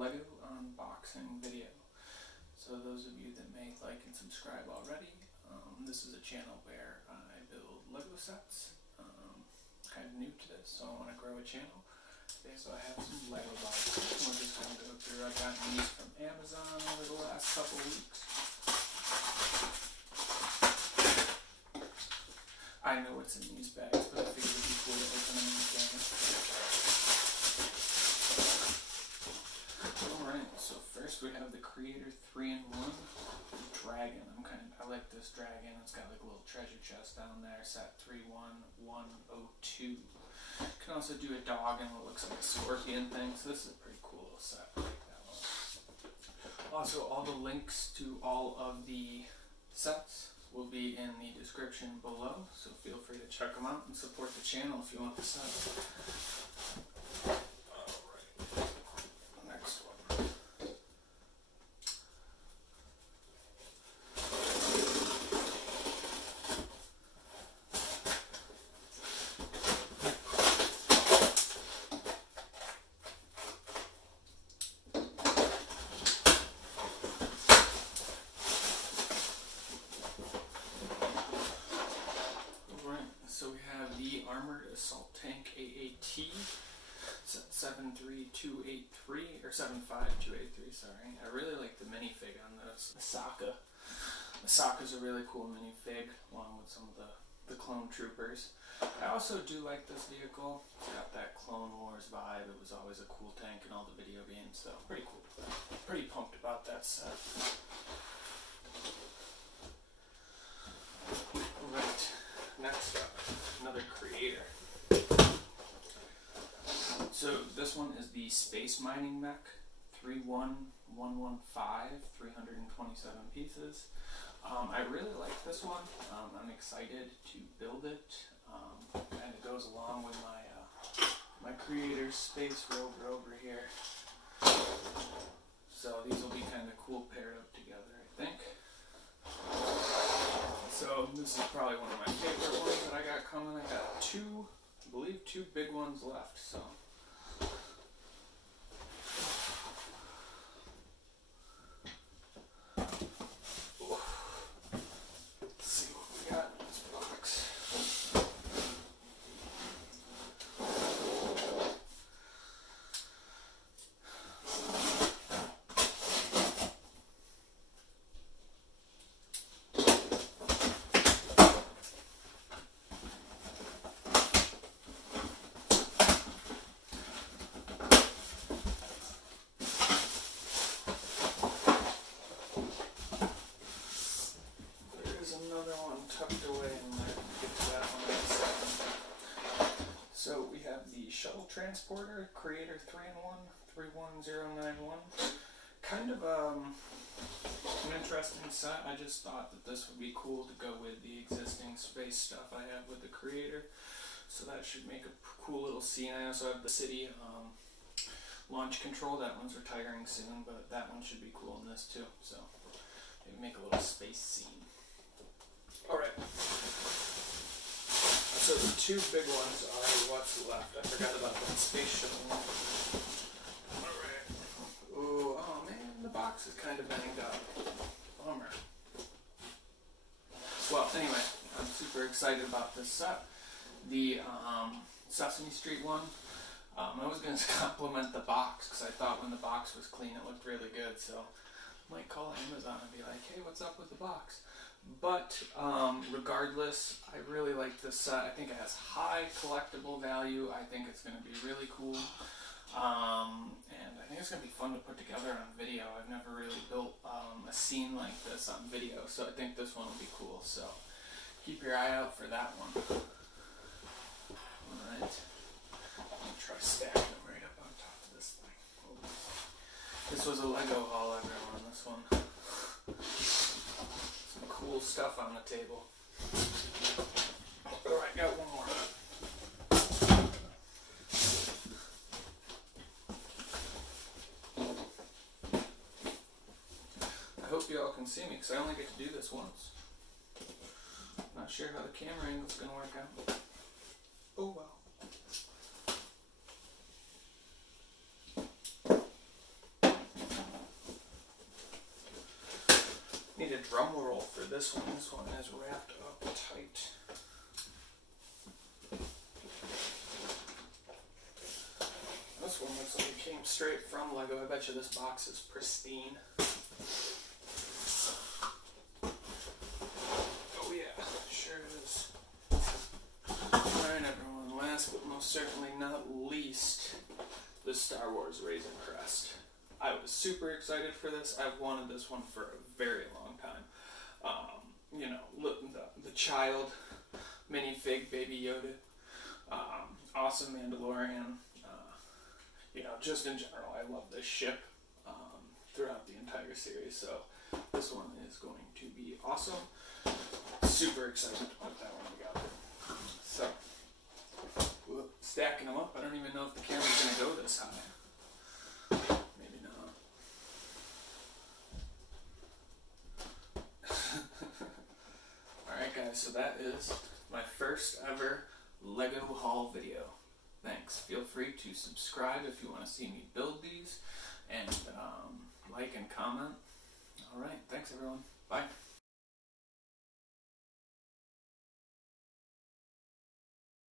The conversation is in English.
Lego unboxing video. So those of you that may like and subscribe already, this is a channel where I build Lego sets. Kind of new to this, so I want to grow a channel. Okay, so I have some Lego boxes. We're just going to go through. I got these from Amazon over the last couple weeks. I know what's in these bags, but I figured it'd be cool to open them in the camera. Alright, so first we have the Creator 3-in-1 Dragon. I like this dragon. It's got like a little treasure chest down there, set 31102. You can also do a dog and what looks like a scorpion thing, so this is a pretty cool little set. I like that one. Also, all the links to all of the sets will be in the description below, so feel free to check them out and support the channel if you want the set. Alright, next one. So we have the Armored Assault Tank AAT, set 73283, or 75283, sorry. I really like the minifig on this. Asaka's a really cool minifig, along with some of the clone troopers. I also do like this vehicle. It's got that Clone Wars vibe. It was always a cool tank in all the video games, so pretty cool. Pretty pumped about that set. Alright, next up, another Creator. So this one is the Space Mining Mech 31115, 327 pieces. I really like this one. I'm excited to build it. And it goes along with my Creator Space Rover over here. So these will be kind of cool paired up together, I think. So this is probably one of my favorite ones that I got coming. I got I believe two big ones left, so. Let's see what we got in this box. Another one tucked away in there. We'll get to that one in a second. So we have the Shuttle Transporter Creator 3-in-1 31091. Kind of an interesting set. I just thought that this would be cool to go with the existing space stuff I have with the Creator. So that should make a cool little scene. I also have the City Launch Control. That one's retiring soon, but that one should be cool in this too. So maybe make a little space scene. Alright, so the two big ones are what's left. I forgot about that space shuttle one. Alright. Ooh, oh man, the box is kind of banged up. Bummer. Well, anyway, I'm super excited about this set. The Sesame Street one. I was going to compliment the box because I thought when the box was clean it looked really good, so I might call Amazon and be like, hey, what's up with the box? But regardless, I really like this set. I think it has high collectible value. I think it's going to be really cool. And I think it's going to be fun to put together on video. I've never really built a scene like this on video, so I think this one will be cool. So keep your eye out for that one. Alright. I'm going to try stacking them right up on top of this thing. Oh. This was a Lego haul, everyone, this one. Cool stuff on the table. Alright, got one more. I hope you all can see me because I only get to do this once. Not sure how the camera angle is going to work out. Oh well. drum roll for this one. This one is wrapped up tight. This one looks like it came straight from Lego. I bet you this box is pristine. Oh yeah, sure is. Alright everyone, last but most certainly not least, the Star Wars Razor Crest. I was super excited for this. I've wanted this one for a very long time. You know, the child minifig Baby Yoda, awesome Mandalorian. You know, just in general, I love this ship throughout the entire series. So this one is going to be awesome. Super excited to put that one together. So, stacking them up. I don't even know if the camera's going to go this high. Maybe not. Alright guys, so that is my first ever Lego haul video. Thanks. Feel free to subscribe if you want to see me build these, and like and comment. Alright, thanks everyone. Bye.